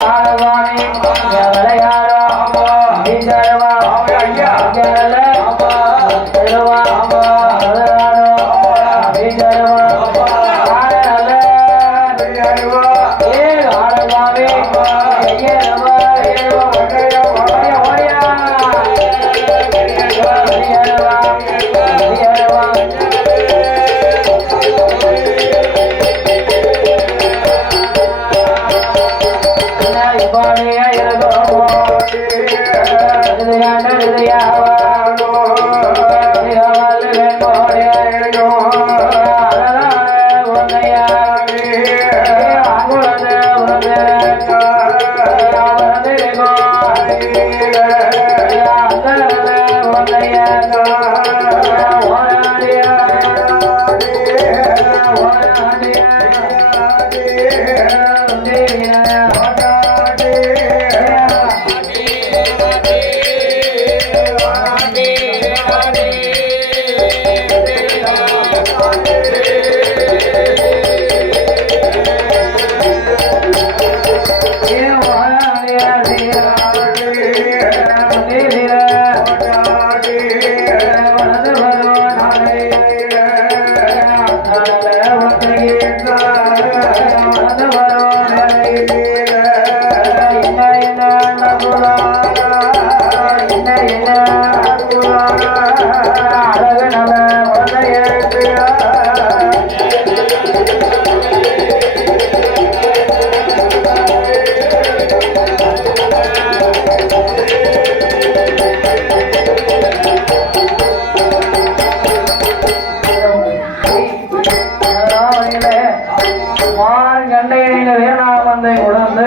ஆடவானே ஐயா அழகான Ele é வீரநாள் வந்து உணர்ந்து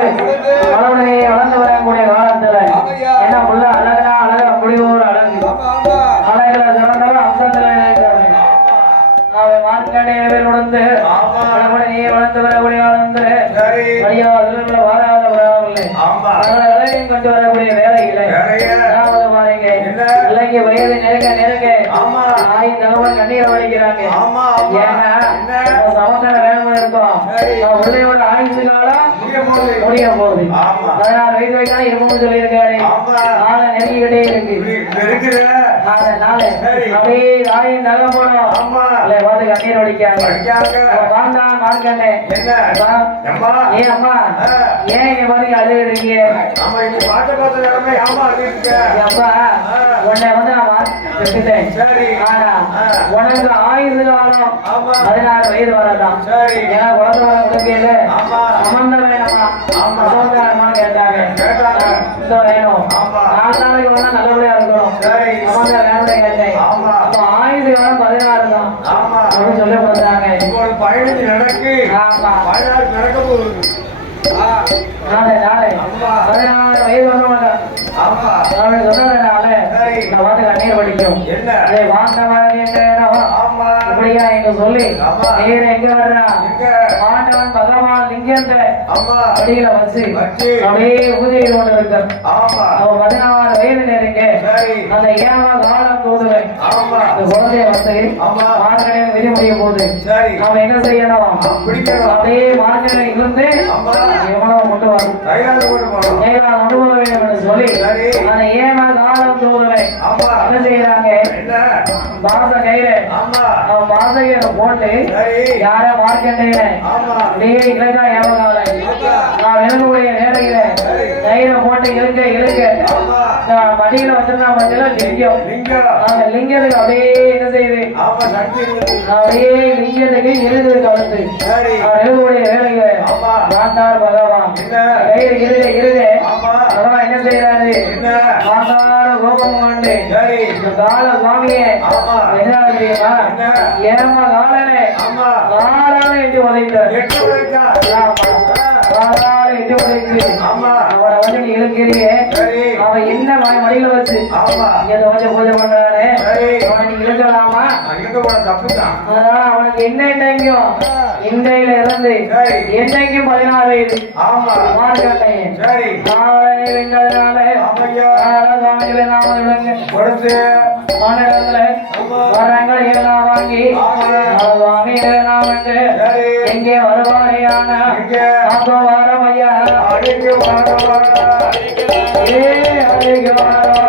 வளர்ந்து வளர்ந்து வரக்கூடிய காலத்துல என்ன? புள்ள அழகா அழகா முடிவோடு அழகு அழகுல சிறந்தவ அம்சத்துல. அவன் மார்க்கண்டையில் உணர்ந்து வளமுடனே வளர்ந்து வரக்கூடிய காலத்துல ஐயா அதுல வாராத அதனால அழகையும் கொண்டு வரக்கூடிய பாருங்க பிள்ளைங்க வயது நெருங்க நெருங்க தாய் தகவல் கண்ணீரை வடிக்கிறாங்க ஏன்னா சமத்தன வேணும்னு இருக்கோம் காலம் முடிய போகுது. பதினாறு வயசு வரைக்கும் இருக்கும்னு சொல்லியிருக்காரு. நாளை நெருங்கிக்கிட்டே இருக்கு. அதனால அப்படியே தாயின் தகம் போனோம். இல்லை பார்த்து கண்ணீர் வடிக்காங்க வாண்டா மார்க்கண்ணே. ஏன் அம்மா. ஏன் இங்க பாத்தீங்க அழுகிறீங்க? அப்பா. உன்னை வந்து நான் மாத்திட்டேன் ஆனா உனக்கு ஆயுசு காலம். பதினாறு வயது வரலாம் ஏன்னா குழந்தை வர கொடுக்கையில சம்பந்தம் வேணுமா சம்பந்தம் கேட்டாங்க? இந்த வேணும். நாலு நாளைக்கு வேணா நல்லபடியா இருக்கணும். சம்பந்தம் வேணும்னு கேட்டேன். ஆயுசு காலம் பதினாறு தான் அப்படின்னு சொல்லி கொடுத்தாங்க பயணித்து நடக்கு. ஆமா. வாழ்நாள் நடக்க போகுது. நாளை நாளை. பதினாறு வயது வந்தவங்க. ஆமா. அவனுக்கு சொன்னதுனால. நான் வந்து கண்ணீர் படிக்கும் என்ன? வாங்க மாதிரி என்ன ஆமா. இப்படியா எங்க சொல்லி ஆமா. நீர் எங்க வர்றா எங்க? ஆண்டவன் பகவான் லிங்கத்தை ஆமா. அடியில வச்சு. அப்படியே பூஜை செய்து கொண்டு இருக்கார் அவன் பதினாறு வயது நெருங்க அந்த ஏமா காலம் தூதுவன் ஆமா. அந்த குழந்தைய வந்து ஆமா. மார்கழியில் விதி முடிய சரி. அவன் என்ன செய்யணும்? அப்படியே மார்கழியில் இருந்து எவனோ கொண்டு வரும் அனுபவ வேண்டும் என்று சொல்லி. அந்த ஏமா காலம் தூதுவன் ஆமா. என்ன செய்யறாங்க? பாச கயிறு பாச கயிறு போட்டு யார மார்க்கண்டேன் ஆமா அப்படியே இலக்கா ஏமகாலை நான் விளங்கக்கூடிய வேலையில கயிறை போட்டு இழுக்க இழுக்க மடியில வச்சிருந்தா மத்தியில லிங்கம். அந்த லிங்கத்துக்கு அப்படியே என்ன செய்யுது. அப்படியே லிங்கத்துக்கு எழுது எழுதக்கூடிய வேலையில ஆமா. மாண்டார் பகவான். இருக ஆமா. பகவான் என்ன செய்யறாரு மாண்டார கோபம் கொண்டு. கால சுவாமியே என்ன தெரியுமா? ஏம காலனே. காலான என்று உதைத்தார் எட்டு ஆமா. அவனை வந்து நீ இழுக்கிறியே. அவன் என்ன மடியில வச்சு? ஆமா. இதை வச்சு பூஜை பண்றானே அவனை நீ இழுக்கலாமா? அங்க போன தப்பு தான் அதனால அவனுக்கு என்ன இன்றையில இருந்து சரி. என்னைக்கும் பதினாறு. வயது காலை வென்றதுனால ஆமையா. சுவாமி நாம விளங்க. கொடுத்து. மாநிலத்துல வரங்கள் எல்லாம் வாங்கி சுவாமி நாம் சரி. எங்கே வருவாரையான இங்கே அப்போ வரம் ஐயா அடிக்கு வாரவா ஏ அழகு வாரா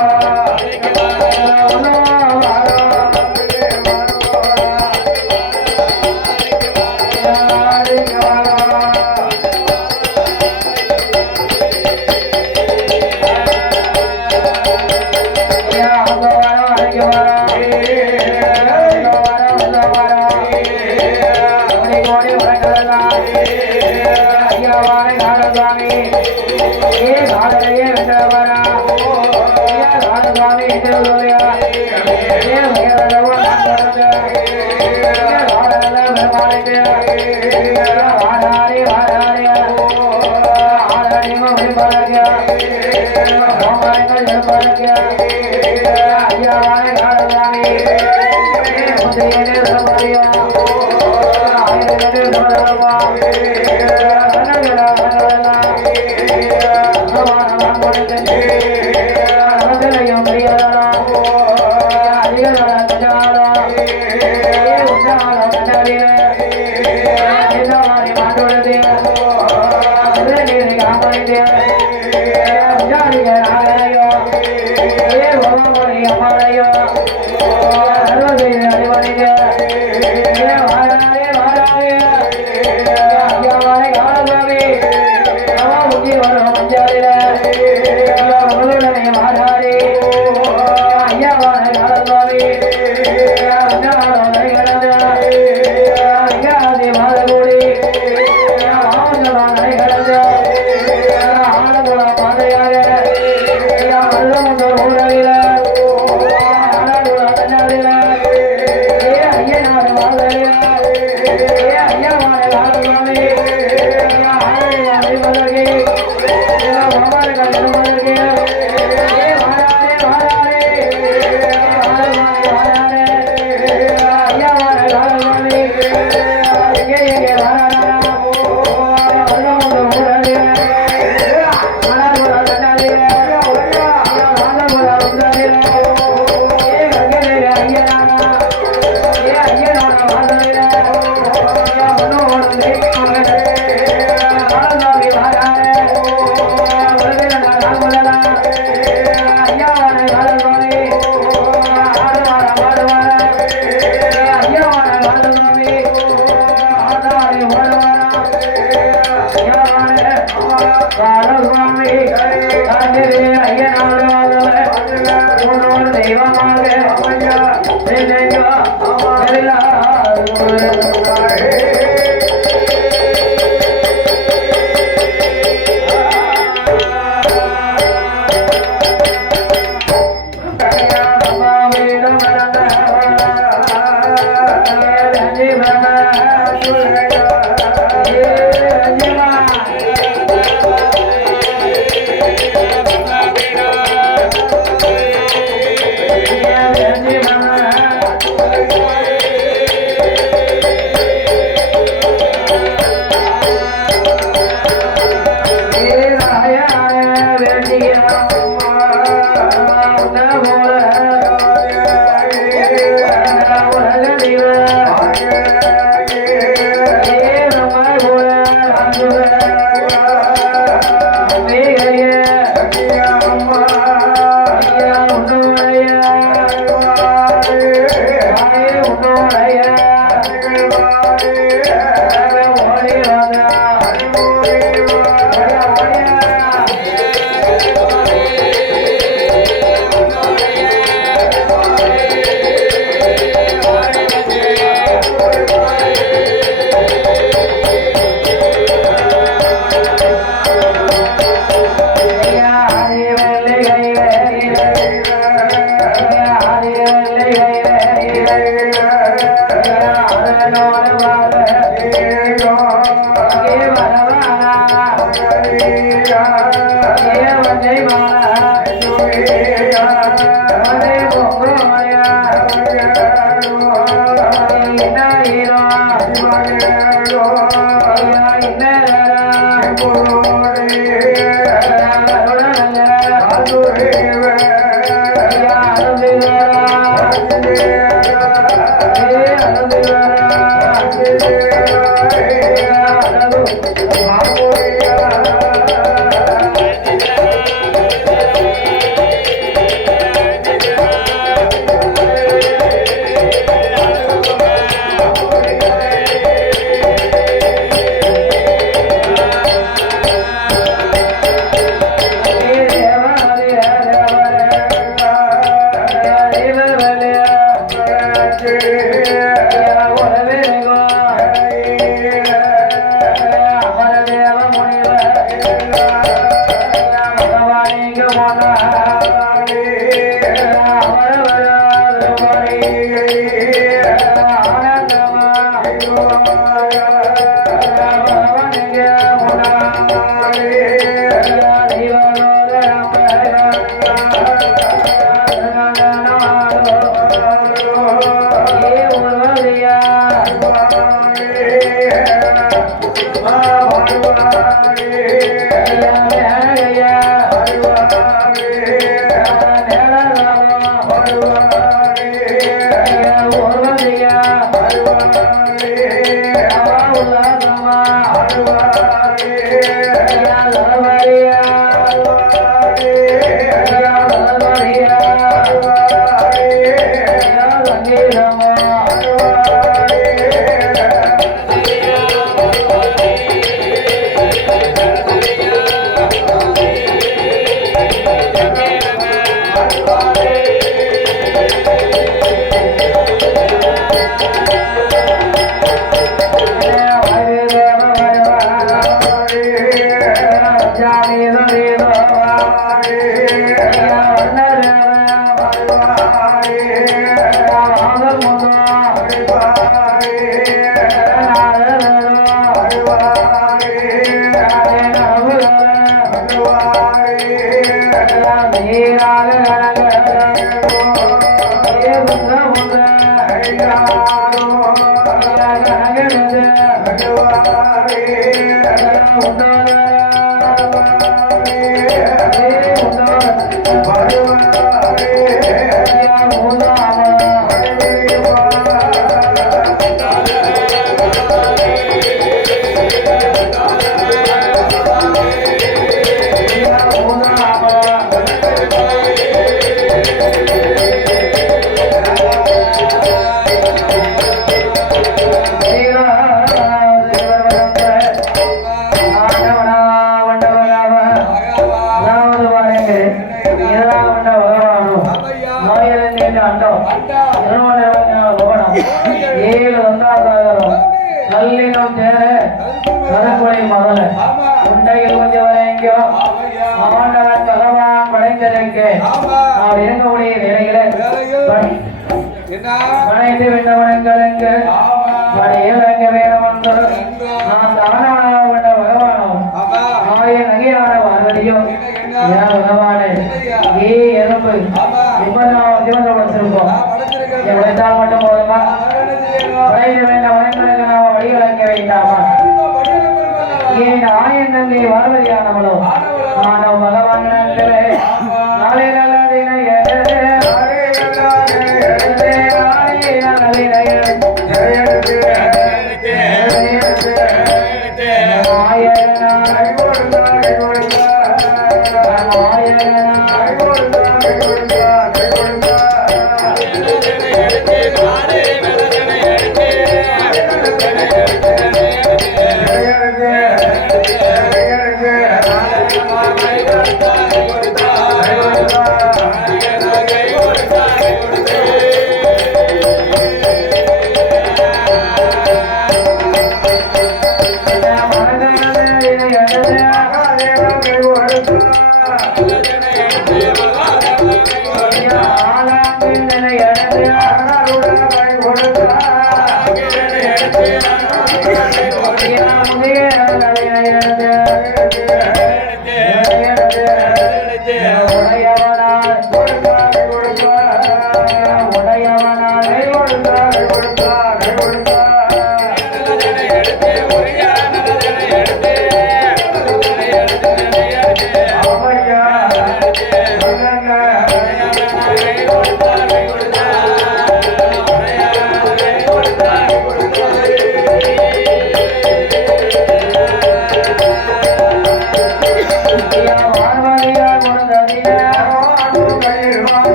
Hare I'm Yeah. படைத்து விண்ணவனங்களுக்கு படையிலங்க வேணுமென்று நான் தானவனாக கொண்ட பகவானும் ஆய நகையான பார்வதியும் ஏன் பகவானே ஏ எறும்பு சிவந்த வச்சிருப்போம் என் உழைத்தால் மட்டும் போதுமா? படைக்க வேண்டாம் உழைங்களுக்கு நாம வழிவிளக்க வேண்டாமா ஏன் ஆயன் தங்கை பார்வதியானவளோ? ஆனவ பகவான் நாளை நல்ல தின எழுது நாளை Yeah.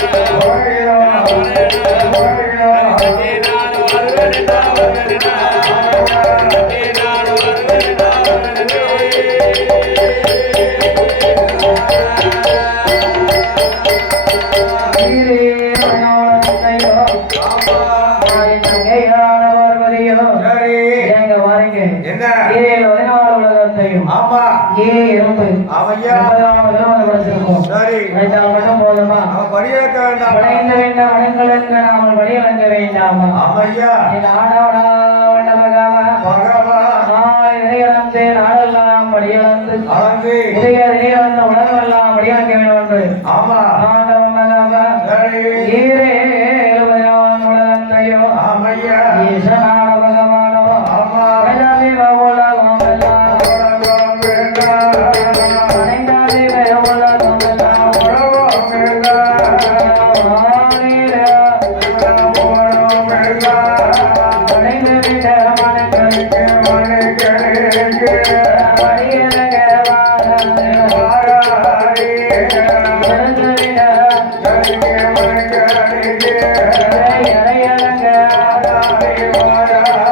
Hare Rama Hare உலகமெல்லாம் படியாந்து உதயதிலே வந்த உலகமெல்லாம் படியாக்க வேண்டும் என்று. ஆமா. நாங்கள் हरे मारा